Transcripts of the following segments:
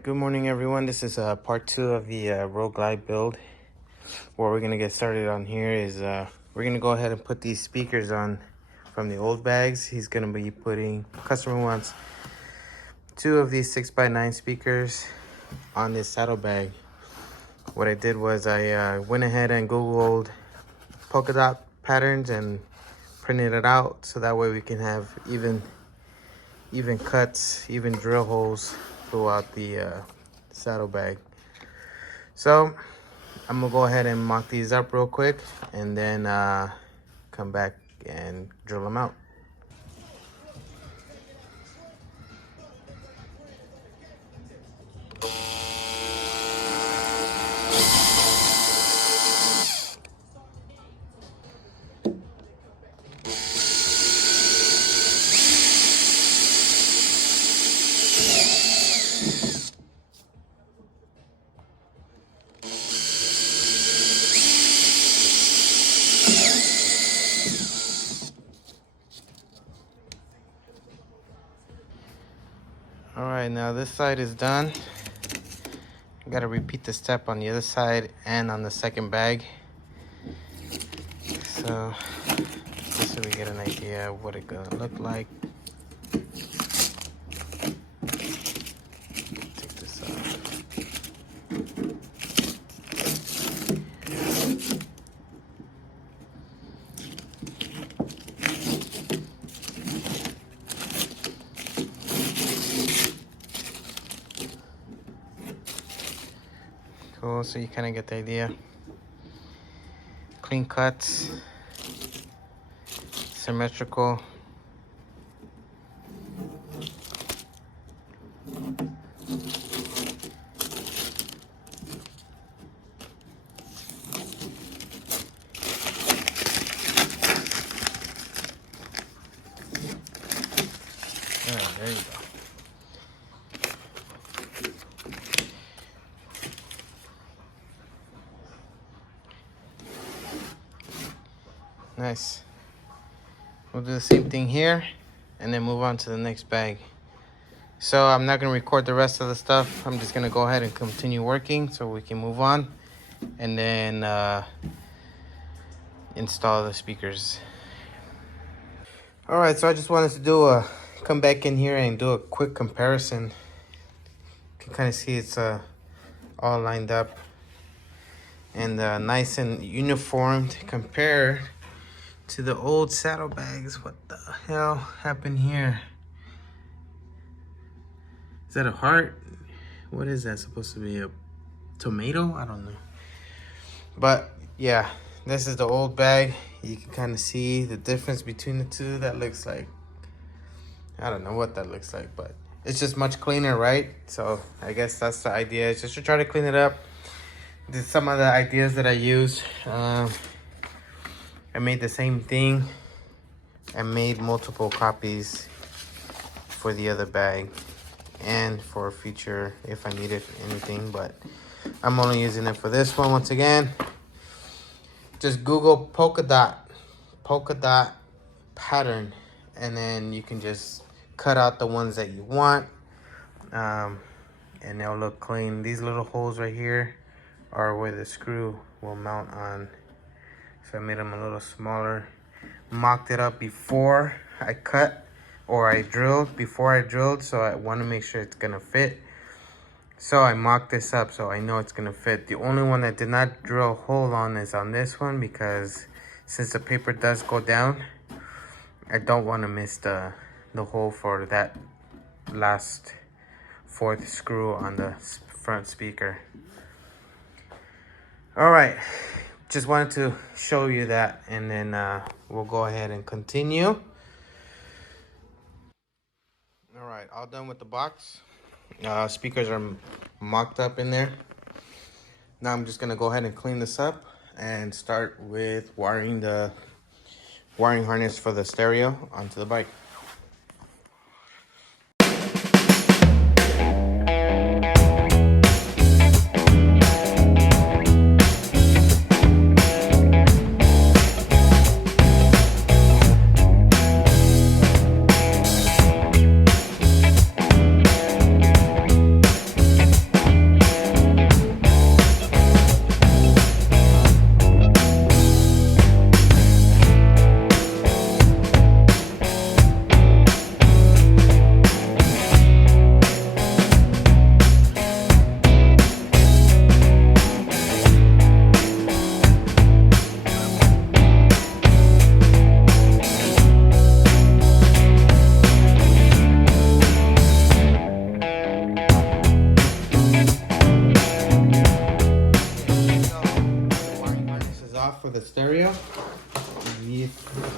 right, good morning everyone. This is part 2 of the RoadGlide build. What we're gonna get started on here is we're gonna go ahead and put these speakers on from the old bags. He's gonna be putting, customer wants 2 of these 6x9 speakers on this saddle bag. What I did was I went ahead and Googled polka dot patterns and printed it out so that way we can have even cuts, even drill holes throughout the saddlebag. So I'm gonna go ahead and mock these up real quick and then come back and drill them out. All right, now this side is done. I gotta repeat the step on the other side and on the second bag. So just so we get an idea of what it's gonna look like. Take this off. Cool, so you kind of get the idea. Clean cuts, symmetrical. There you go. Nice. We'll do the same thing here and then move on to the next bag. So I'm not going to record the rest of the stuff. I'm just going to go ahead and continue working so we can move on and then install the speakers. All right, so I just wanted to come back in here and do a quick comparison. You can kind of see it's all lined up and nice and uniformed compared to the old saddlebags. What the hell happened here? Is that a heart? What is that supposed to be? A tomato? I don't know. But yeah, this is the old bag. You can kind of see the difference between the two. That looks like, I don't know what that looks like, but it's just much cleaner, right? So I guess that's the idea, is just to try to clean it up. This is some of the ideas that I use. I made the same thing. I made multiple copies for the other bag and for future if I needed anything, but I'm only using it for this one. Once again, just Google polka dot pattern, and then you can just cut out the ones that you want, and they'll look clean. These little holes right here are where the screw will mount on. So I made them a little smaller, mocked it up before I cut, or I drilled, so I want to make sure it's gonna fit. So I mocked this up so I know it's gonna fit. The only one that did not drill a hole on is on this one, because since the paper does go down, I don't want to miss the hole for that last 4th screw on the front speaker. All right. Just wanted to show you that, and then we'll go ahead and continue. All right, all done with the box. Speakers are mocked up in there. Now I'm just gonna go ahead and clean this up and start with wiring the wiring harness for the stereo onto the bike.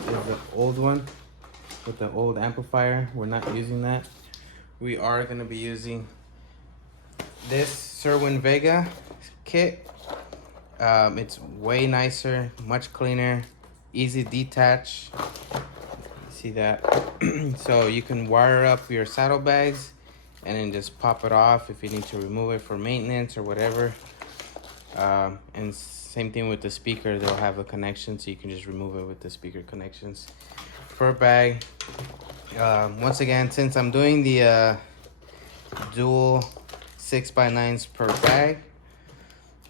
is the old one with the old amplifier. We're not using that. We are gonna be using this Serwin Vega kit. It's way nicer, much cleaner, easy detach. See that? So you can wire up your saddlebags and then just pop it off if you need to remove it for maintenance or whatever. And same thing with the speaker, they'll have a connection so you can just remove it with the speaker connections. Per bag, once again, since I'm doing the dual 6x9s per bag,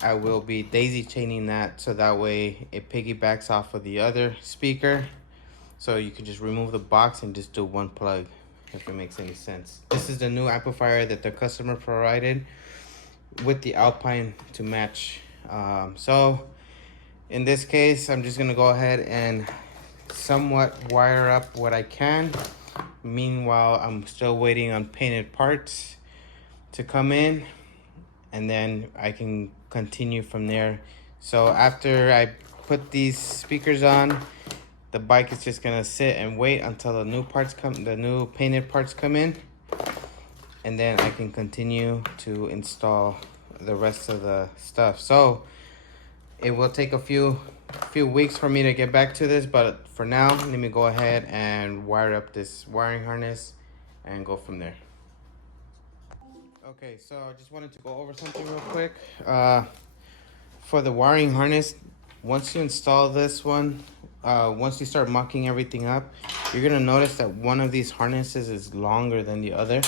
I will be daisy chaining that so that way it piggybacks off of the other speaker. So you can just remove the box and just do one plug, if it makes any sense. This is the new amplifier that the customer provided with the Alpine to match. So in this case, I'm just gonna go ahead and somewhat wire up what I can. Meanwhile, I'm still waiting on painted parts to come in, and then I can continue from there. So after I put these speakers on, the bike is just gonna sit and wait until the new parts come, the new painted parts come in, and then I can continue to install the rest of the stuff. So it will take a few weeks for me to get back to this, but for now, let me go ahead and wire up this wiring harness and go from there. Okay, so I just wanted to go over something real quick. For the wiring harness, once you install this one, once you start mucking everything up, you're gonna notice that one of these harnesses is longer than the other.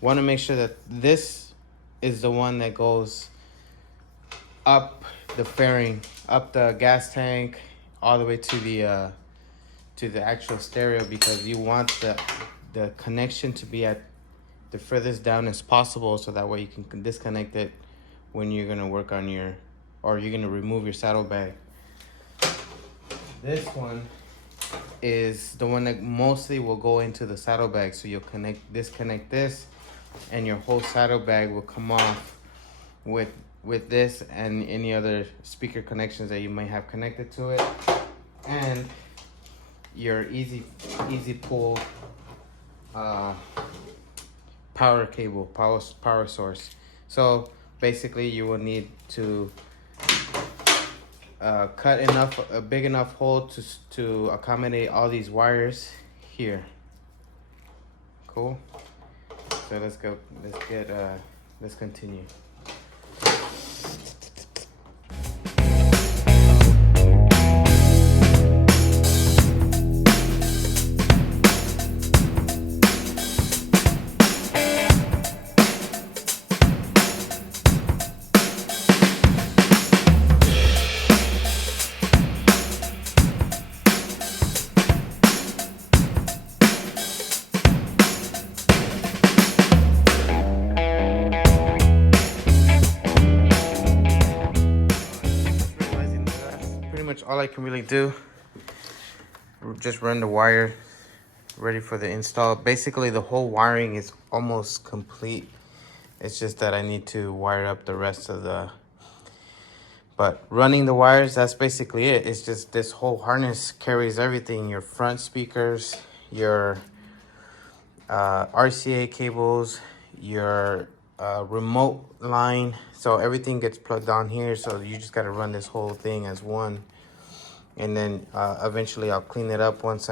Want to make sure that this is the one that goes up the fairing, up the gas tank, all the way to the actual stereo, because you want the connection to be at the furthest down as possible, so that way you can disconnect it when you're gonna work on your, or you're gonna remove your saddlebag. This one is the one that mostly will go into the saddlebag, so you'll disconnect this, and your whole saddlebag will come off with this and any other speaker connections that you might have connected to it, and your easy pull power cable, power source. So basically you will need to cut a big enough hole to accommodate all these wires here. Cool. So let's continue. All I can really do, just run the wire, ready for the install. Basically the whole wiring is almost complete. It's just that I need to wire up the rest of but running the wires, that's basically it. It's just this whole harness carries everything: your front speakers, your RCA cables, your remote line. So everything gets plugged on here, so you just got to run this whole thing as one. And then eventually I'll clean it up once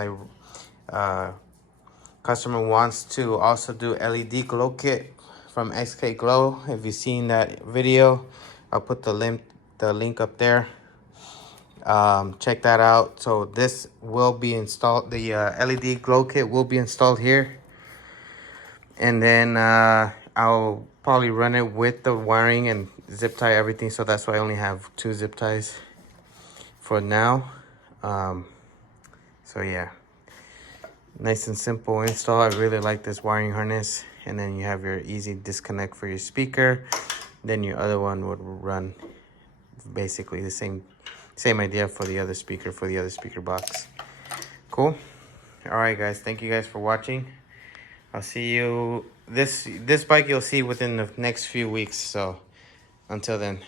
customer wants to also do LED glow kit from XK Glow. If you've seen that video, I'll put the link up there. Check that out. So this will be installed, the LED glow kit will be installed here, and then I'll probably run it with the wiring and zip tie everything. So that's why I only have 2 zip ties for now. So yeah, nice and simple install. I really like this wiring harness. And then you have your easy disconnect for your speaker. Then your other one would run basically the same idea for the other speaker, box. Cool. All right guys, thank you guys for watching. I'll see you, this bike you'll see within the next few weeks. So until then.